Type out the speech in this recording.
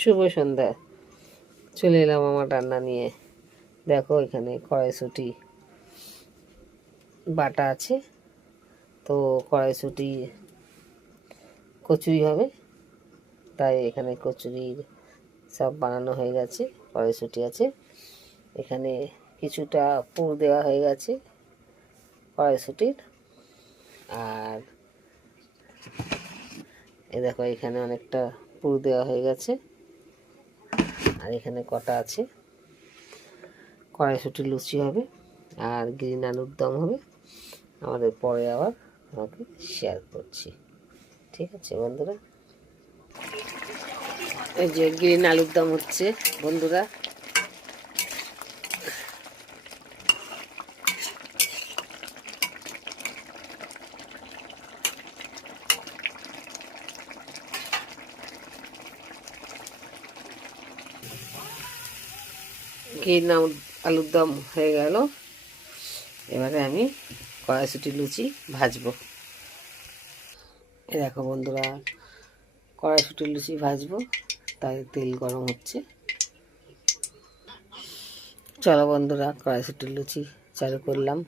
শুভ সন্ধ্যা। চলে এলাম আমার রান্না নিয়ে। দেখো এখানে কড়াইশুঁটি বাটা আছে, তো কড়াইশুঁটি কচুরি হবে, তাই এখানে কচুরির সব বানানো হয়ে গেছে। কড়াইশুঁটি আছে, এখানে কিছুটা পুর দেওয়া হয়ে গেছে কড়াইশুঁটির। আর এ দেখো এখানে অনেকটা পুর দেওয়া হয়ে গেছে, আর এখানে কটা আছে। কড়াইশুঁটি লুচি হবে আর গ্রিন আলুর দম হবে। আমাদের পরে আবার আমাকে শেয়ার করছি, ঠিক আছে বন্ধুরা। এই যে গ্রিন আলুর দম হচ্ছে বন্ধুরা। গ্রিন আলুর দম হয়ে গেল। এবারে আমি কড়াইশুঁটি লুচি ভাজবো। দেখো বন্ধুরা, কড়াইশুঁটি লুচি ভাজবো, তাই তেল গরম হচ্ছে। চলো বন্ধুরা, কড়াইশুঁটি লুচি চালু করলাম।